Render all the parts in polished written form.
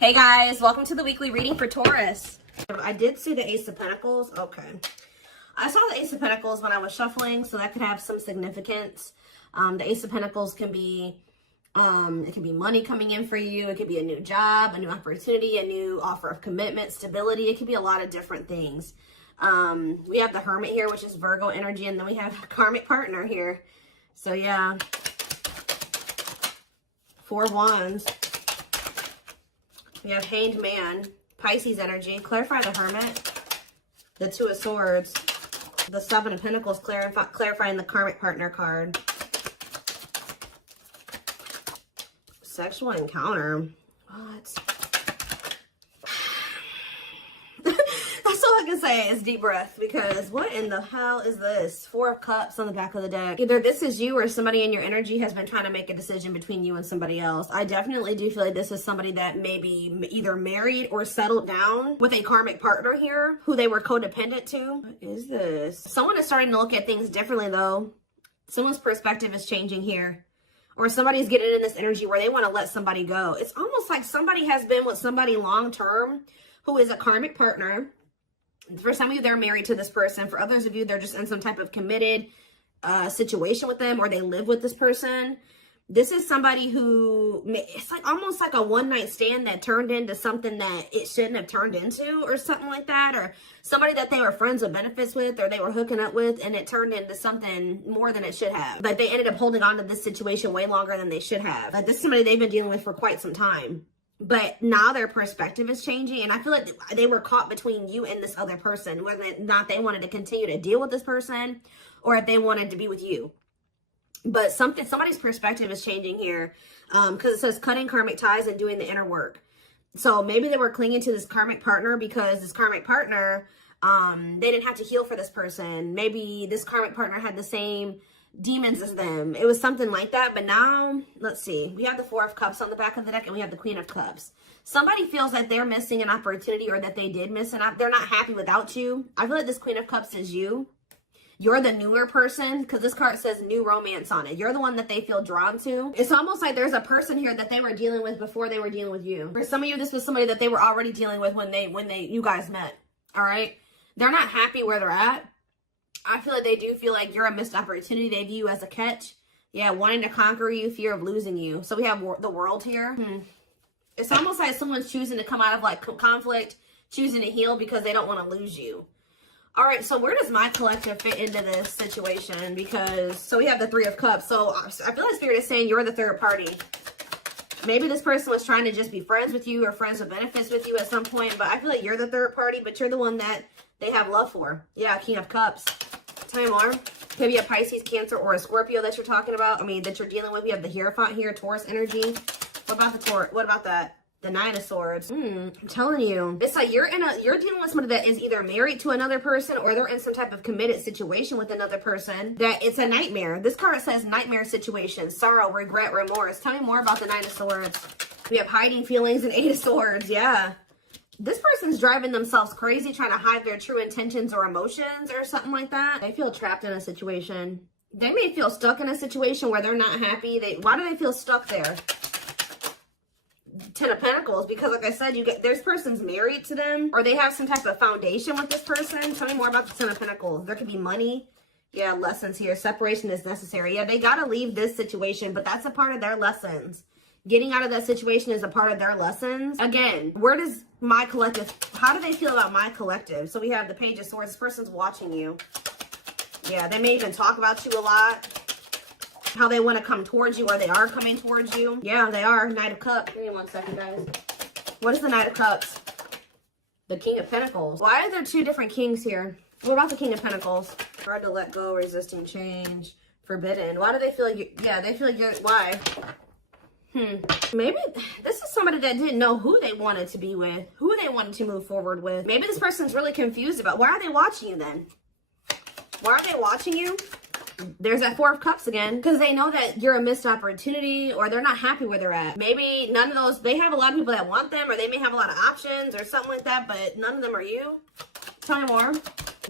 Hey guys, welcome to the weekly reading for Taurus. I did see the Ace of Pentacles. Okay. I saw the Ace of Pentacles when I was shuffling, so that could have some significance. The Ace of Pentacles can be, it can be money coming in for you. It could be a new job, a new opportunity, a new offer of commitment, stability. It could be a lot of different things. We have the Hermit here, which is Virgo energy, and then we have a karmic partner here. So yeah. 4 of Wands. We have Hanged Man, Pisces energy. Clarify the Hermit. The 2 of Swords. The 7 of Pentacles, clarifying the karmic partner card. Sexual encounter. What? That's all I can say is deep breath, because what in the hell is this? 4 of Cups on the back of the deck. Either this is you or somebody in your energy has been trying to make a decision between you and somebody else. I definitely do feel like this is somebody that may be either married or settled down with a karmic partner here who they were codependent to. What is this? Someone is starting to look at things differently though. Someone's perspective is changing here. Or somebody's getting in this energy where they want to let somebody go. It's almost like somebody has been with somebody long term who is a karmic partner. For some of you, they're married to this person. For others of you, they're just in some type of committed situation with them, or they live with this person. This is somebody who, it's like almost like a one-night stand that turned into something that it shouldn't have turned into, or something like that. Or somebody that they were friends with benefits with, or they were hooking up with, and it turned into something more than it should have. Like they ended up holding on to this situation way longer than they should have. Like this is somebody they've been dealing with for quite some time. But now their perspective is changing, and I feel like they were caught between you and this other person, whether or not they wanted to continue to deal with this person or if they wanted to be with you. But somebody's perspective is changing here, because it says cutting karmic ties and doing the inner work. So maybe they were clinging to this karmic partner because this karmic partner, they didn't have to heal for this person. Maybe this karmic partner had the same demons as them. It was something like that. But now, let's see. We have the 4 of Cups on the back of the deck, and we have the Queen of Cups. Somebody feels that they're missing an opportunity, or that they did miss an opportunity. They're not happy without you. I feel like this Queen of Cups is you. You're the newer person, because this card says new romance on it. You're the one that they feel drawn to. It's almost like there's a person here that they were dealing with before they were dealing with you. For some of you, this was somebody that they were already dealing with when you guys met. All right? They're not happy where they're at. I feel like they do feel like you're a missed opportunity. They view you as a catch. Yeah, wanting to conquer you, fear of losing you. So we have the World here. It's almost like someone's choosing to come out of like conflict, choosing to heal because they don't want to lose you. All right, so where does my collective fit into this situation? Because, so we have the 3 of Cups. So I feel like Spirit is saying you're the third party. Maybe this person was trying to just be friends with you or friends with benefits with you at some point, but I feel like you're the third party, but you're the one that they have love for. Yeah, King of Cups. Tell me more. Could be a Pisces, Cancer, or a Scorpio that you're talking about. I mean, that you're dealing with. We have the Hierophant here, Taurus energy. What about the Taurus? What about that? The 9 of Swords. I'm telling you, it's like you're dealing with somebody that is either married to another person, or they're in some type of committed situation with another person. That it's a nightmare. This card says nightmare situation, sorrow, regret, remorse. Tell me more about the 9 of Swords. We have hiding feelings and 8 of Swords. Yeah. This person's driving themselves crazy, trying to hide their true intentions or emotions or something like that. They feel trapped in a situation. They may feel stuck in a situation where they're not happy. Why do they feel stuck there? 10 of Pentacles, because like I said, this person's married to them, or they have some type of foundation with this person. Tell me more about the 10 of Pentacles. There could be money. Yeah, lessons here. Separation is necessary. Yeah, they got to leave this situation, but that's a part of their lessons. Getting out of that situation is a part of their lessons. Again, where does my collective, how do they feel about my collective? So we have the Page of Swords. This person's watching you. Yeah, they may even talk about you a lot. How they want to come towards you, or they are coming towards you. Yeah, they are. Knight of Cups. Give me 1 second, guys. What is the Knight of Cups? The King of Pentacles. Why are there 2 different kings here? What about the King of Pentacles? Hard to let go, resisting change, forbidden. Why do they feel like they feel like you're, why? Maybe this is somebody that didn't know who they wanted to be with, who they wanted to move forward with. Maybe this person's really confused about, why are they watching you then? Why are they watching you? There's that 4 of Cups again, because they know that you're a missed opportunity, or they're not happy where they're at. Maybe none of those, they have a lot of people that want them, or they may have a lot of options or something like that, but none of them are you. Tell me more.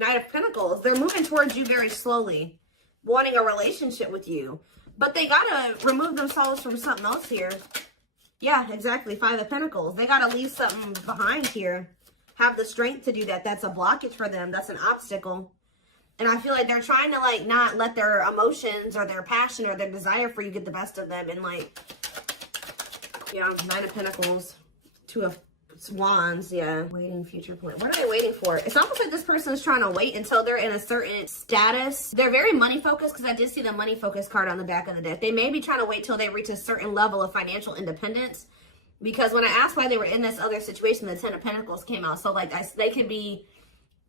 Knight of Pentacles. They're moving towards you very slowly, wanting a relationship with you. But they gotta remove themselves from something else here. Yeah, exactly. Five of Pentacles. They got to leave something behind here. Have the strength to do that. That's a blockage for them. That's an obstacle. And I feel like they're trying to, like, not let their emotions or their passion or their desire for you get the best of them. And, like, yeah, Nine of Pentacles, Two of Wands, yeah. Waiting future plan. What are they waiting for? It's almost like this person is trying to wait until they're in a certain status. They're very money focused, because I did see the money focused card on the back of the deck. They may be trying to wait till they reach a certain level of financial independence. Because when I asked why they were in this other situation, the Ten of Pentacles came out. So, like, they could be,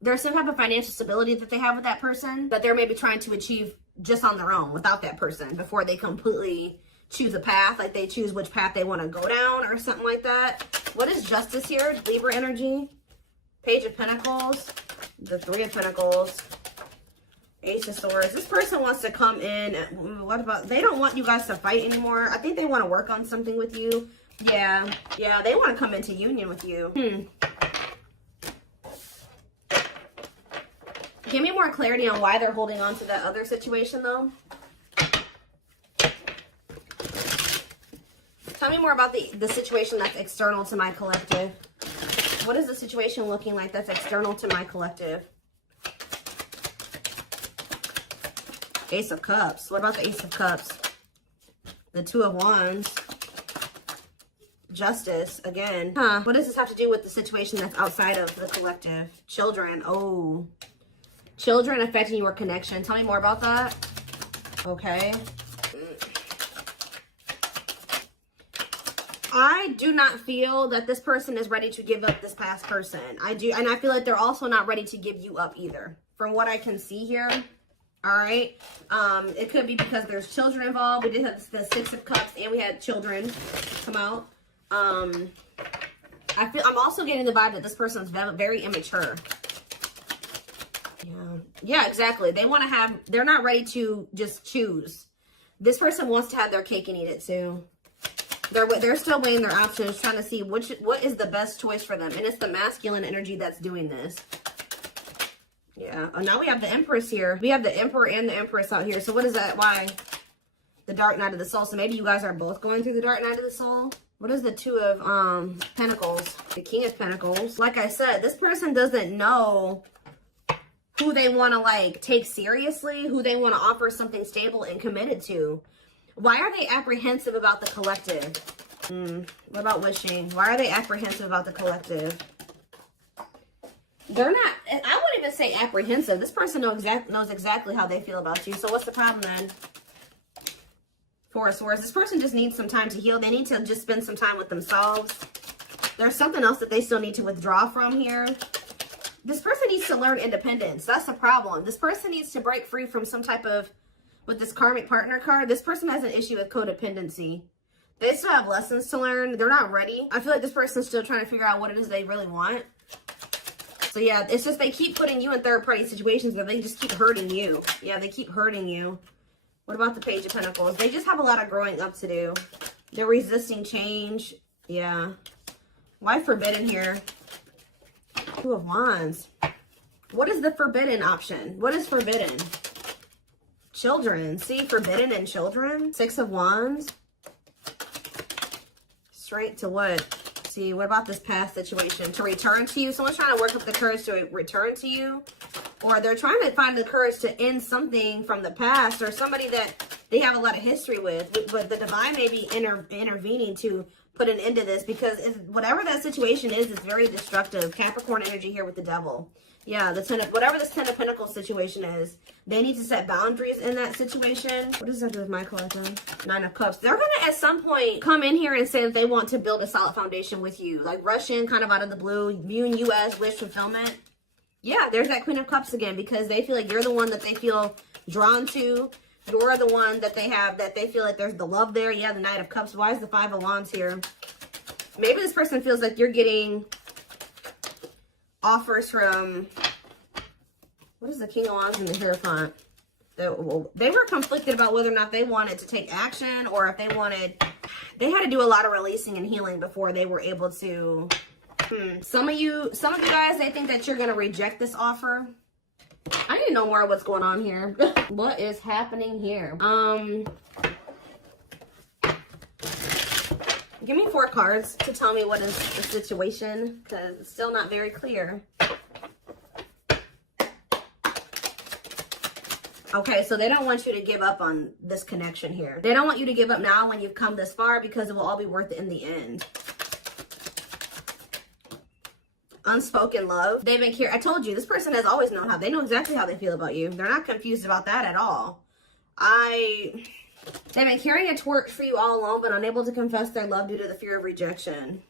there's some type of financial stability that they have with that person that they're maybe trying to achieve just on their own without that person before they completely choose a path. Like, they choose which path they want to go down or something like that. What is Justice here? Libra energy. Page of Pentacles. The Three of Pentacles. Ace of Swords. This person wants to come in. What about, they don't want you guys to fight anymore. I think they want to work on something with you. Yeah. Yeah, they want to come into union with you. Give me more clarity on why they're holding on to that other situation, though. Tell me more about the situation that's external to my collective. What is the situation looking like that's external to my collective? Ace of Cups. What about the Ace of Cups? The Two of Wands. Justice, again. What does this have to do with the situation that's outside of the collective? Children. Oh. Children affecting your connection. Tell me more about that. Okay. I do not feel that this person is ready to give up this past person. I do, and I feel like they're also not ready to give you up either. From what I can see here. All right. It could be because there's children involved. We did have the Six of Cups and we had children come out. I'm also getting the vibe that this person's very immature. Yeah, exactly. They want to have, they're not ready to just choose. This person wants to have their cake and eat it too. They're still weighing their options, trying to see what is the best choice for them. And it's the masculine energy that's doing this. Yeah. Oh, now we have the Empress here. We have the Emperor and the Empress out here. So what is that? Why? The Dark Night of the Soul. So maybe you guys are both going through the Dark Night of the Soul. What is the Two of Pentacles? The King of Pentacles. Like I said, this person doesn't know who they want to, like, take seriously, who they want to offer something stable and committed to. Why are they apprehensive about the collective? What about wishing? Why are they apprehensive about the collective? They're not, I wouldn't even say apprehensive. This person knows exactly how they feel about you. So what's the problem then? Four of Swords. This person just needs some time to heal. They need to just spend some time with themselves. There's something else that they still need to withdraw from here. This person needs to learn independence. That's the problem. This person needs to break free from some type of, with this karmic partner card, this person has an issue with codependency. They still have lessons to learn. They're not ready. I feel like this person's still trying to figure out what it is they really want. So yeah, it's just they keep putting you in third-party situations where they just keep hurting you. Yeah, they keep hurting you. What about the Page of Pentacles? They just have a lot of growing up to do. They're resisting change. Yeah. Why forbidden here? Two of Wands. What is the forbidden option? What is forbidden? Children. See, forbidden and children. Six of Wands. Straight to what? See, what about this past situation? To return to you. Someone's trying to work up the courage to return to you. Or they're trying to find the courage to end something from the past. Or somebody that they have a lot of history with. But the divine may be intervening to put an end to this. Because whatever that situation is, it's very destructive. Capricorn energy here with the Devil. Yeah, whatever this Ten of Pentacles situation is, they need to set boundaries in that situation. What does that do with my collective? Nine of Cups. They're going to, at some point, come in here and say that they want to build a solid foundation with you. Like, rush in kind of out of the blue, viewing you as wish fulfillment. Yeah, there's that Queen of Cups again, because they feel like you're the one that they feel drawn to. You're the one that they have, that they feel like there's the love there. Yeah, the Knight of Cups. Why is the Five of Wands here? Maybe this person feels like you're getting offers from, what is the King of Wands and the Hierophant? They were conflicted about whether or not they wanted to take action, or if they had to do a lot of releasing and healing before they were able to. Some of you guys, they think that you're going to reject this offer. I need to know more of what's going on here. What is happening here? Give me 4 cards to tell me what is the situation, because it's still not very clear. Okay, so they don't want you to give up on this connection here. They don't want you to give up now when you've come this far, because it will all be worth it in the end. Unspoken love. They've been I told you, this person has always known how. They know exactly how they feel about you. They're not confused about that at all. They've been carrying a torch for you all along, but unable to confess their love due to the fear of rejection.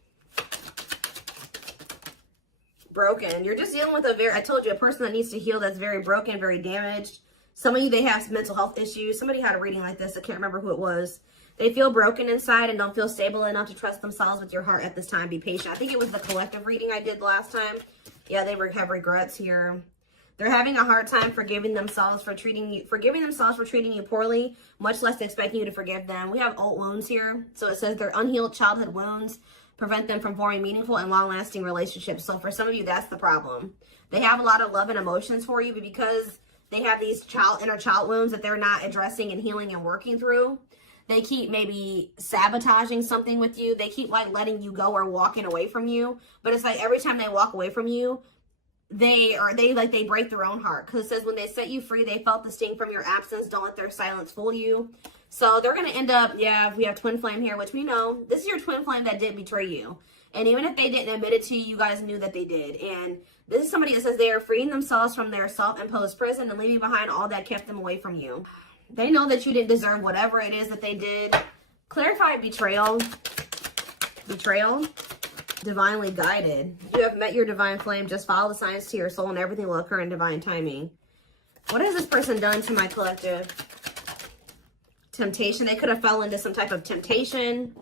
Broken. You're just dealing with I told you, a person that needs to heal, that's very broken, very damaged. Some of you, they have mental health issues. Somebody had a reading like this. I can't remember who it was. They feel broken inside and don't feel stable enough to trust themselves with your heart at this time. Be patient. I think it was the collective reading I did last time. Yeah, they have regrets here. They're having a hard time forgiving themselves for treating you poorly, much less expecting you to forgive them. We have old wounds here. So it says their unhealed childhood wounds prevent them from forming meaningful and long-lasting relationships. So for some of you, that's the problem. They have a lot of love and emotions for you, but because they have these inner child wounds that they're not addressing and healing and working through, they keep maybe sabotaging something with you. They keep like letting you go or walking away from you. But it's like every time they walk away from you, they break their own heart. Because it says when they set you free, they felt the sting from your absence. Don't let their silence fool you. So they're going to end up, yeah, we have twin flame here, which we know. This is your twin flame that did betray you. And even if they didn't admit it to you, you guys knew that they did. And this is somebody that says they are freeing themselves from their self-imposed prison and leaving behind all that kept them away from you. They know that you didn't deserve whatever it is that they did. Clarify betrayal. Betrayal. Divinely guided. You have met your divine flame. Just follow the signs to your soul and everything will occur in divine timing. What has this person done to my collective? Temptation. They could have fell into some type of temptation.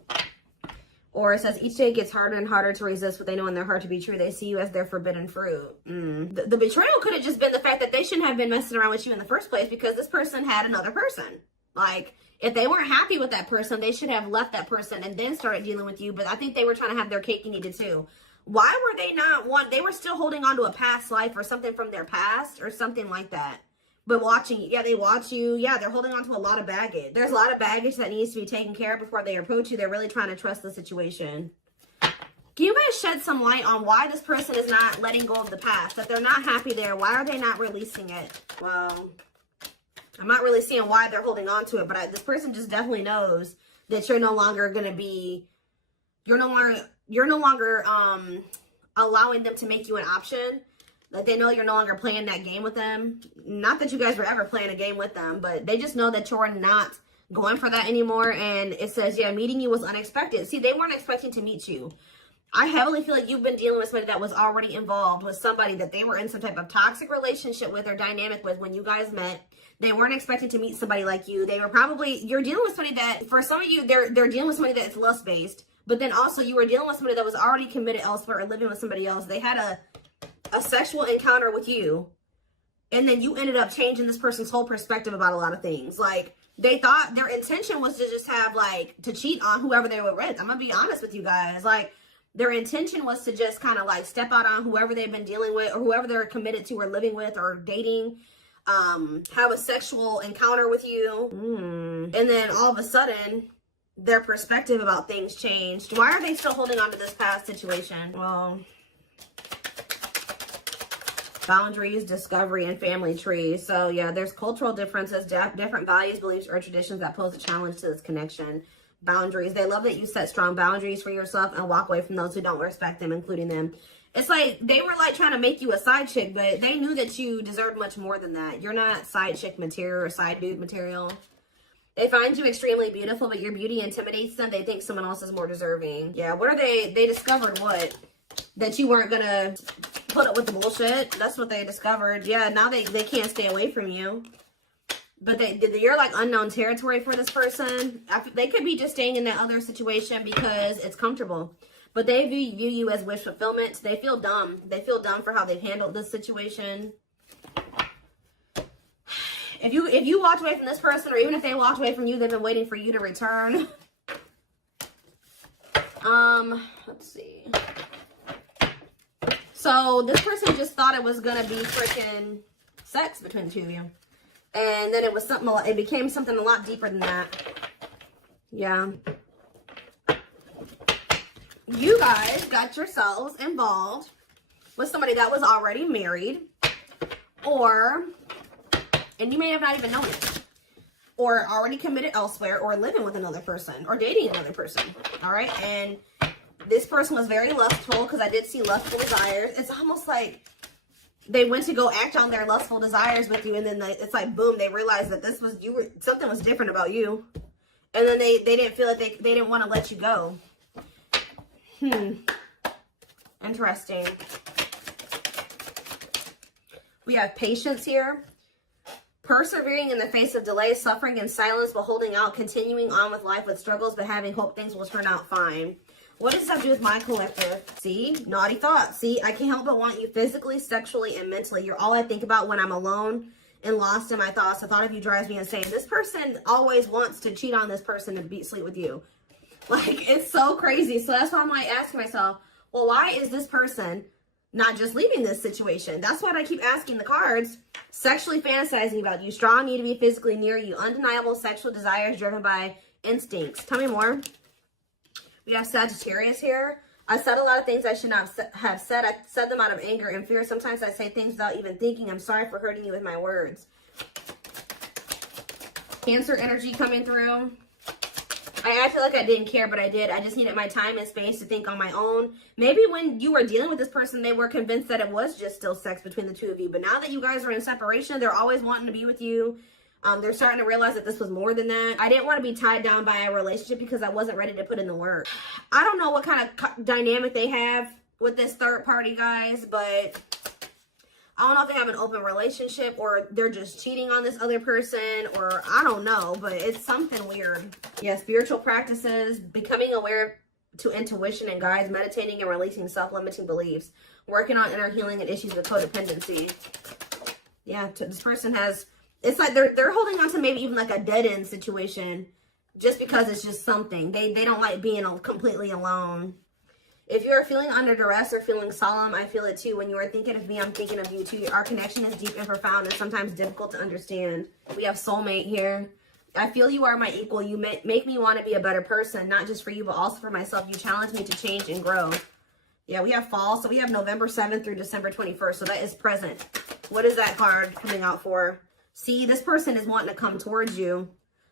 Or it says, each day gets harder and harder to resist what they know in their heart to be true. They see you as their forbidden fruit. The betrayal could have just been the fact that they shouldn't have been messing around with you in the first place because this person had another person. Like, if they weren't happy with that person, they should have left that person and then started dealing with you. But I think they were trying to have their cake and eat it too. Why were they not they were still holding on to a past life or something from their past or something like that. But watching, yeah, they watch you. Yeah, they're holding on to a lot of baggage. There's a lot of baggage that needs to be taken care of before they approach you. They're really trying to trust the situation. Can you guys shed some light on why this person is not letting go of the past? That they're not happy there. Why are they not releasing it? Well, I'm not really seeing why they're holding on to it. But this person just definitely knows that you're no longer going to be... You're no longer allowing them to make you an option. Like, they know you're no longer playing that game with them. Not that you guys were ever playing a game with them, but they just know that you're not going for that anymore. And it says, yeah, meeting you was unexpected. See, they weren't expecting to meet you. I heavily feel like you've been dealing with somebody that was already involved with somebody that they were in some type of toxic relationship with or dynamic with when you guys met. They weren't expecting to meet somebody like you. They were probably, you're dealing with somebody that, for some of you, they're dealing with somebody that's lust-based. But then also you were dealing with somebody that was already committed elsewhere or living with somebody else. They had a sexual encounter with you, and then you ended up changing this person's whole perspective about a lot of things. Like, they thought their intention was to just have, like, to cheat on whoever they were with. I'm gonna be honest with you guys. Like, their intention was to just kind of, like, step out on whoever they've been dealing with or whoever they're committed to or living with or dating, have a sexual encounter with you. And then all of a sudden, their perspective about things changed. Why are they still holding on to this past situation? Well... boundaries, discovery, and family trees. So yeah, there's cultural differences, different values, beliefs, or traditions that pose a challenge to this connection. Boundaries. They love that you set strong boundaries for yourself and walk away from those who don't respect them, including them. It's like they were like trying to make you a side chick, but they knew that you deserved much more than that. You're not side chick material or side dude material. They find you extremely beautiful, but your beauty intimidates them. They think someone else is more deserving. Yeah, what are they? They discovered what? That you weren't gonna put up with the bullshit. That's what they discovered. Yeah, now they can't stay away from you. But you're like unknown territory for this person. They could be just staying in that other situation because it's comfortable. But they view you as wish fulfillment. They feel dumb. They feel dumb for how they've handled this situation. If you walked away from this person, or even if they walked away from you, they've been waiting for you to return. Let's see. So this person just thought it was gonna be freaking sex between the two of you, and then it was something. It became something a lot deeper than that. Yeah. you guys got yourselves involved with somebody that was already married, and you may have not even known it, or already committed elsewhere, or living with another person, or dating another person, all right? And this person was very lustful, because I did see lustful desires. It's almost like they went to go act on their lustful desires with you, and then it's like, boom, they realized that something was different about you. And then they didn't feel like they didn't want to let you go. Interesting. We have patience here. Persevering in the face of delay, suffering in silence, but holding out, continuing on with life with struggles, but having hope things will turn out fine. What does that have to do with my collective? See, naughty thoughts. See, I can't help but want you physically, sexually, and mentally. You're all I think about when I'm alone and lost in my thoughts. The thought of you drives me insane. This person always wants to cheat on this person and sleep with you. Like, it's so crazy. So that's why I'm like asking myself, well, why is this person not just leaving this situation? That's what I keep asking the cards. Sexually fantasizing about you. Strong need to be physically near you. Undeniable sexual desires driven by instincts. Tell me more. We have Sagittarius here. I said a lot of things I should not have said. I said them out of anger and fear. Sometimes I say things without even thinking. I'm sorry for hurting you with my words. Cancer energy coming through. I feel like I didn't care, but I did. I just needed my time and space to think on my own. Maybe when you were dealing with this person, they were convinced that it was just still sex between the two of you. But now that you guys are in separation, they're always wanting to be with you. They're starting to realize that this was more than that. I didn't want to be tied down by a relationship because I wasn't ready to put in the work. I don't know what kind of dynamic they have with this third party, guys, but I don't know if they have an open relationship or they're just cheating on this other person, or I don't know, but it's something weird. Yeah, spiritual practices, becoming aware to intuition and guides, meditating and releasing self-limiting beliefs, working on inner healing and issues with codependency. Yeah, this person has... It's like they're holding on to maybe even like a dead-end situation just because it's just something. They don't like being completely alone. If you're feeling under duress or feeling solemn, I feel it too. When you are thinking of me, I'm thinking of you too. Our connection is deep and profound and sometimes difficult to understand. We have soulmate here. I feel you are my equal. You make me want to be a better person, not just for you, but also for myself. You challenge me to change and grow. Yeah, we have fall. So we have November 7th through December 21st. So that is present. What is that card coming out for? See, this person is wanting to come towards you.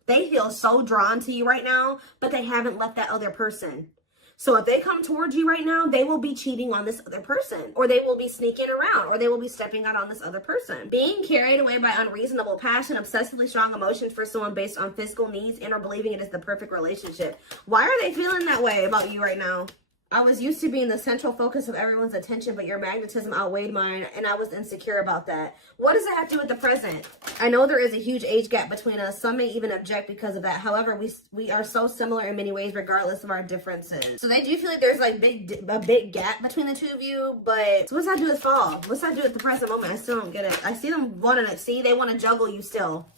They feel so drawn to you right now, but they haven't left that other person. So if they come towards you right now, they will be cheating on this other person, or they will be sneaking around, or they will be stepping out on this other person. Being carried away by unreasonable passion, obsessively strong emotions for someone based on physical needs, and or believing it is the perfect relationship. Why are they feeling that way about you right now? I was used to being the central focus of everyone's attention, but your magnetism outweighed mine, and I was insecure about that. What does that have to do with the present? I know there is a huge age gap between us. Some may even object because of that. However, we are so similar in many ways, regardless of our differences. So they do feel like there's like a big gap between the two of you, but so what's that do with fall? What's that do with the present moment? I still don't get it. I see them wanting to see. They want to juggle you still.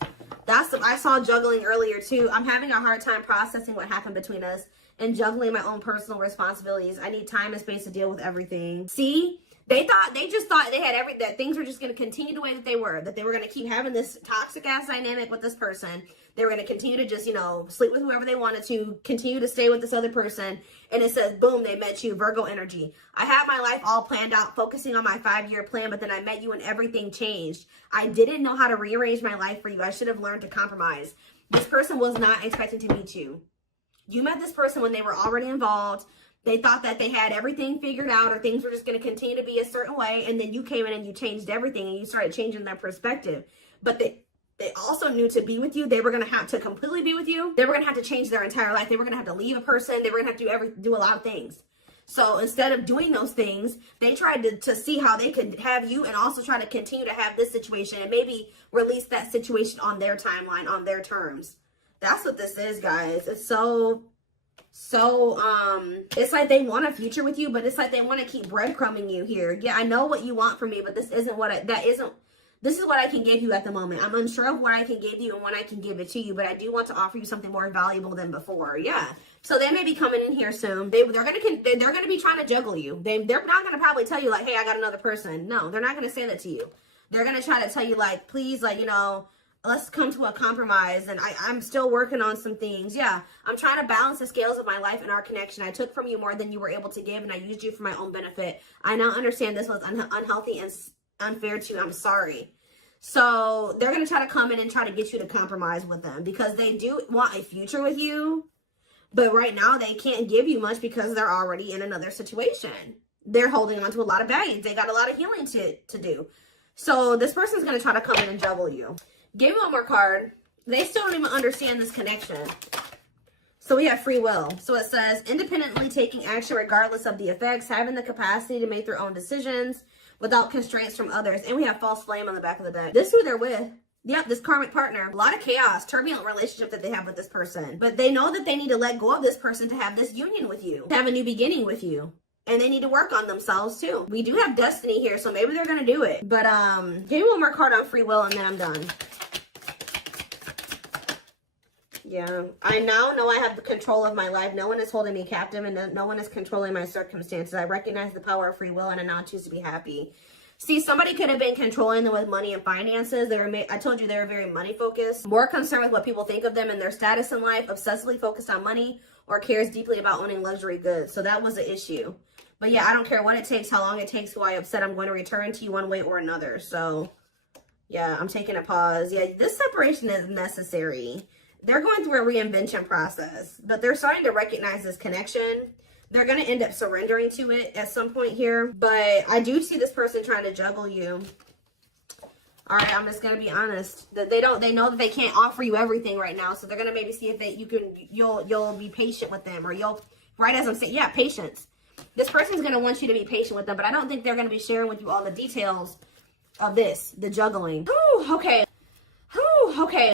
I saw juggling earlier too. I'm having a hard time processing what happened between us and juggling my own personal responsibilities. I need time and space to deal with everything. See, they just thought they had that things were just going to continue the way that they were going to keep having this toxic ass dynamic with this person. They were going to continue to just, sleep with whoever they wanted to, continue to stay with this other person. And it says, boom, they met you, Virgo energy. I had my life all planned out, focusing on my 5-year plan, but then I met you and everything changed. I didn't know how to rearrange my life for you. I should have learned to compromise. This person was not expecting to meet you. You met this person when they were already involved. They thought that they had everything figured out, or things were just going to continue to be a certain way. And then you came in and you changed everything, and you started changing their perspective. But they also knew to be with you, they were going to have to completely be with you. They were going to have to change their entire life. They were going to have to leave a person. They were going to have to do a lot of things. So instead of doing those things, they tried to see how they could have you and also try to continue to have this situation and maybe release that situation on their timeline, on their terms. That's what this is, guys. It's so it's like they want a future with you, but it's like they want to keep breadcrumbing you here. Yeah, I know what you want from me, but this isn't this is what I can give you at the moment. I'm unsure of what I can give you and when I can give it to you, but I do want to offer you something more valuable than before. Yeah. So they may be coming in here soon. They're gonna be trying to juggle you. They're not gonna probably tell you like, hey, I got another person. No, they're not gonna say that to you. They're gonna try to tell you like, please, like, let's come to a compromise. And I'm still working on some things. Yeah, I'm trying to balance the scales of my life and our connection. I took from you more than you were able to give, and I used you for my own benefit. I now understand this was unhealthy and unfair to you. I'm sorry. So they're going to try to come in and try to get you to compromise with them, because they do want a future with you. But right now they can't give you much because they're already in another situation. They're holding on to a lot of baggage. They got a lot of healing to do. So this person's going to try to come in and juggle you. Give me one more card. They still don't even understand this connection. So we have free will. So it says independently taking action regardless of the effects, having the capacity to make their own decisions without constraints from others. And we have false flame on the back of the deck. This is who they're with. Yep, this karmic partner. A lot of chaos, turbulent relationship that they have with this person. But they know that they need to let go of this person to have this union with you, to have a new beginning with you. And they need to work on themselves too. We do have destiny here, so maybe they're going to do it. But give me one more card on free will and then I'm done. Yeah, I now know I have the control of my life. No one is holding me captive and no one is controlling my circumstances. I recognize the power of free will and I now choose to be happy. See, somebody could have been controlling them with money and finances. I told you they were very money focused, more concerned with what people think of them and their status in life, obsessively focused on money, or cares deeply about owning luxury goods. So that was the issue. But yeah, I don't care what it takes, how long it takes, who I upset. I'm going to return to you one way or another. So yeah, I'm taking a pause. Yeah, this separation is necessary. They're going through a reinvention process, but they're starting to recognize this connection. They're going to end up surrendering to it at some point here. But I do see this person trying to juggle you. All right, I'm just going to be honest. That they know that they can't offer you everything right now. So they're going to maybe see if you'll be patient with them, or right as I'm saying, yeah, patience. This person's going to want you to be patient with them, but I don't think they're going to be sharing with you all the details of this, the juggling. Whew, okay. Whew, okay.